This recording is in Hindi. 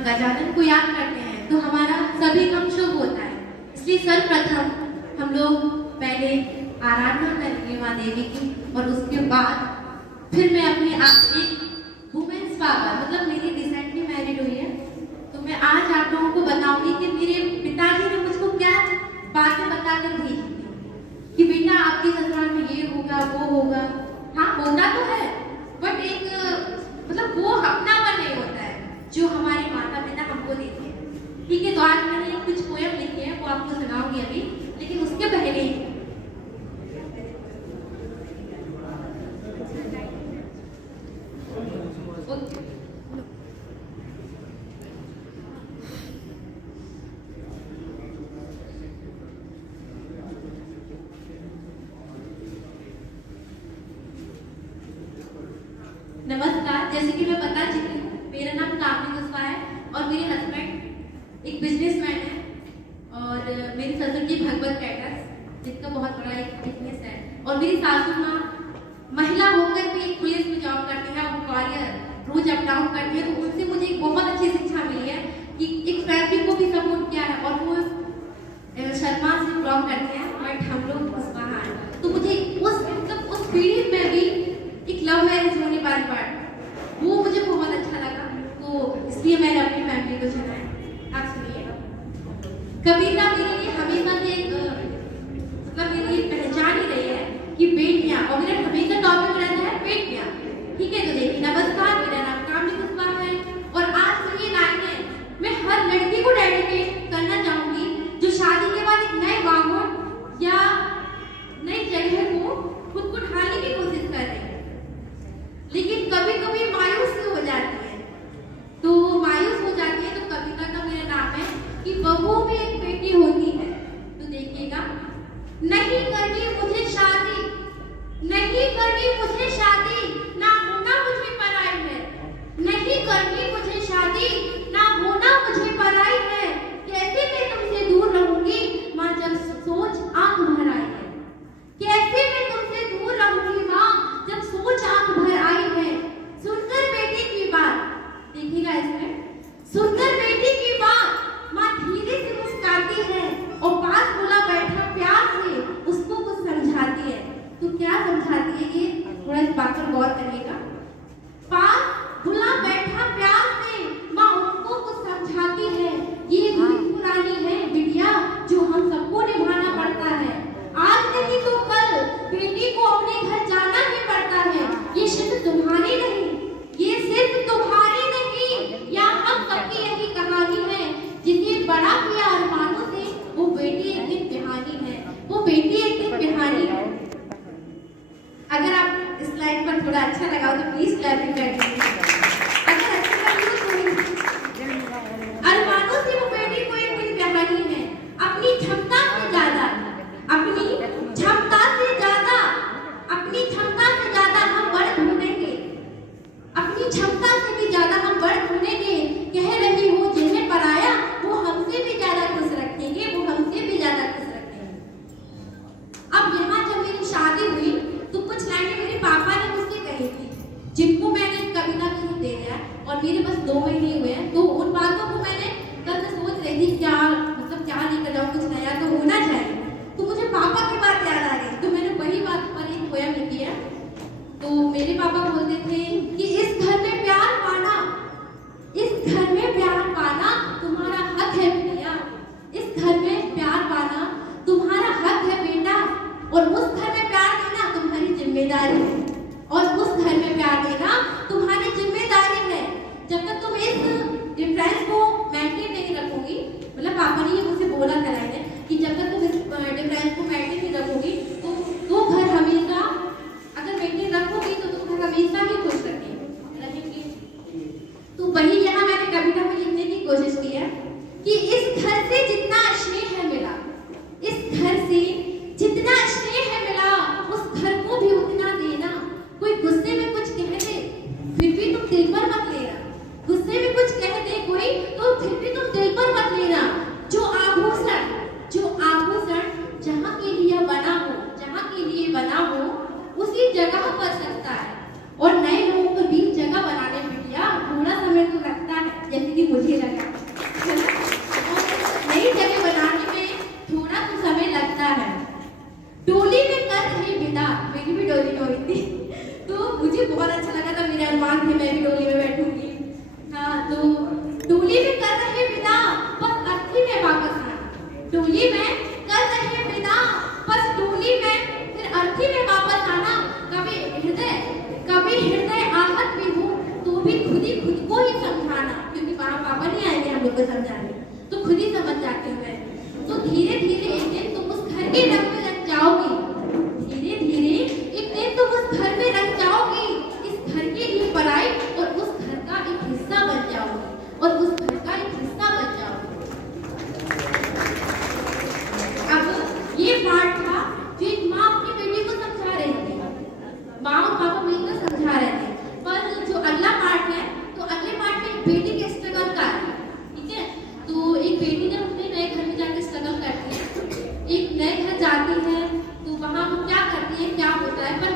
गजानन को याद करते हैं तो हमारा सभी काम शुभ होता है। इसलिए सर्वप्रथम हम लोग पहले आराधना करेंगे माँ देवी की, और उसके बाद फिर मैं अपने आप एक वुमेन्स पावर, मतलब मेरी रिसेंटली मैरिड हुई है, तो मैं आज आप लोगों को बताऊंगी कि मेरे पिताजी ने मुझको क्या बातें बताकर भेजी थी कि बेटा आपके ससुराल में ये होगा वो होगा। हाँ होना तो है, बट एक मतलब वो अपनापन नहीं होता है जो हमारे माता पिता हमको देते हैं। ठीक है, तो आज मैंने कुछ पोएम लिखी है, वो आपको सुनाऊंगी अभी, लेकिन उसके पहले नमस्कार। जैसे कि मैं बता चुकी हूँ, मेरा नाम कामनी कुशवाहा है और मेरे हस्बैंड एक बिजनेसमैन है, और मेरे ससुर की भगवत ट्रेडर्स, जिसका बहुत बड़ा एक बिजनेस है, और मेरी सासू माँ महिला होकर भी एक पुलिस में जॉब करती है, वो कॉरियर रोज अप डाउन करती है। तो उनसे मुझे एक बहुत अच्छी शिक्षा मिली है कि एक फैमिली को भी सपोर्ट किया है, और वो शर्मा से बिलोंग करते हैं, बट हम लोग कुशवाहा हैं। तो मुझे उस पीढ़ी में भी एक लव मैरिज होने वाली बात, वो मुझे बहुत अच्छा लगा, तो इसलिए मैंने अपनी फैमिली को चुना है। आप सुनिएगा। कविता मेरे लिए हमेशा से एक मतलब मेरी एक पहचान ही रही है कि बेटियां, और मेरा हमेशा टॉपिक रहता है बेटियां। ठीक है, तो देखिए, नमस्कार, मेरा नाम कामनी कुशवाहा है, और आज सुनिए लाइनें मैं हर लड़की को डेडिकेट करना चाहूंगी जो शादी के बाद एक नए वाहन या नई जगह को खुद को ढालने की कोशिश कर रही है, लेकिन कभी कभी मायूस हो जाती है। तो मायूस हो जाती है, तो कविता का मेरा नाम है कि बहू में एक बेटी होती है। तो देखिएगा, नहीं करनी मुझे शादी, नहीं करनी मुझे शादी, ना होना मुझे पराई है, नहीं करनी मुझे शादी, ना होना मुझे पराई है, कैसे मैं तुमसे दूर रहूंगी माँ जब सोच आंख भर आई है, कैसे मैं तुमसे दूर रहूंगी माँ जब सोच आंख भर आई है, सुनकर बेटी की बात, देखिएगा इसमें, सुनकर बेटी की बात माँ धीरे से मुस्कुराती है, और पास बुला बैठा प्यार से उसको कुछ समझाती है। तो क्या समझाती है, ये थोड़ा इस बात पर गौर करिएगा। पास बुला बैठा प्यार से माँ उसको कुछ समझाती है, ये रीत पुरानी है बिटिया जो हम सबको निभाना पड़ता है, आज नहीं तो कल बेटी को अपने घर जाना ही पड़ता है, ये सिर्फ तुम्हारी नहीं, ये सिर्फ तुम्हारी नहीं, या हम सबकी यही कहानी है, जिसे बड़ा किया अरमानों से वो बेटी एक दिन बिहानी है, वो बेटी एक दिन बिहानी है। अगर आप इस लाइन पर थोड़ा अच्छा लगा तो प्लीज क्लैपिंग कर दीजिए। अगर अच्छा लगा तो अरमानों से वो बेटी को एक दिन बिहानी है, अपनी क्षमता से ज्यादा, अपनी क्षमता से ज्यादा, अपनी क्षमता से ज्यादा हम बड़ ढूंढेंगे, अपनी क्षमता से भी ज्यादा हम बड़ ढूंढेंगे, कह रही हो जिन्हें पराया वो हमसे भी ज्यादा खुश रखेंगे, वो हमसे भी ज्यादा खुश रखेंगे। अब यहाँ जब मेरी शादी हुई तो कुछ लाइनें मेरे पापा ने मुझसे कही थी, जिनको मैंने कविता के रूप दे दिया, और मेरे बस 2 महीने हुए हैं, तो उन बातों को मैंने कल मैं सोच रही थी क्या मतलब क्या लेकर जाऊँ, कुछ नया तो होना चाहिए, तो मुझे पापा की बात याद आ रही, तो मैंने वही बात पर एक पोएम लिखी है। तो मेरे पापा बोलते थे कि इस घर में प्यार पाना, इस घर में प्यार पाना तुम्हारा हक है बेटिया, इस घर में प्यार पाना तुम्हारा हक है बेटा, और उस घर में प्यार देना तुम्हारी जिम्मेदारी है, और उस घर में प्यार देना तुम्हारी जिम्मेदारी है। जब तक तुम इस डिफरेंस को मेंटेन नहीं रखोगी, मतलब पापा ने ये मुझसे बोला था है कि जब तक तुम इस डिफरेंस को मेंटेन नहीं रखोगी तो घर हमेशा, अगर मेंटेन रखोगी तो तुम घर हमेशा ही खुश रहेंगे। तो वही यहाँ मैंने कविता में लिखने की कोशिश की है कि इस घर से जितना स्नेह मिला, इस घर से जितना स्नेह मिला, उस घर को भी उतना देना। कोई गुस्से में कुछ कह दे फिर भी तुम दिल पर मत लेना, गुस्से में कुछ कह दे कोई तो फिर भी तुम दिल पर मत लेना। जो आभूषण जहाँ के लिए बना हो, जहाँ के लिए बना हो उसी जगह पर सकता है, और नए लोगों को भी जगह बनाने में थोड़ा समय तो लगता है, जैसे कि मुझे लगा। डोली में कर रहे विदा, बस अर्थी में वापस आना। डोली में कर रहे विदा, बस डोली में फिर अर्थी में वापस आना। कभी हृदय आहत भी हो तो भी खुद ही खुद को ही समझाना, क्योंकि वहाँ पापा नहीं आएंगे हम लोग को समझाने, तो खुद ही समझ जाते हैं। तो धीरे धीरे एक दिन तुम उस घर के रंग में रंग जाओगी। धीरे धीरे एक दिन तुम उस घर में रंग जाओगी। इस घर के लिए पढ़ाई और उस घर का एक हिस्सा बन जाओगी, और उस घर का एक हिस्सा बन जाओगी। अब ये पार्ट था जो एक माँ अपनी बेटी को समझा रही थी, माँ और पापा मिलकर समझा रहे थे। पर जो अगला पार्ट है, तो अगले पार्ट में एक बेटी के स्ट्रगल का है, ठीक है। तो एक बेटी जब अपने नए घर में जाकर स्ट्रगल करती है, एक नए घर जाती है, तो वहाँ वो क्या करती है, क्या होता है, पर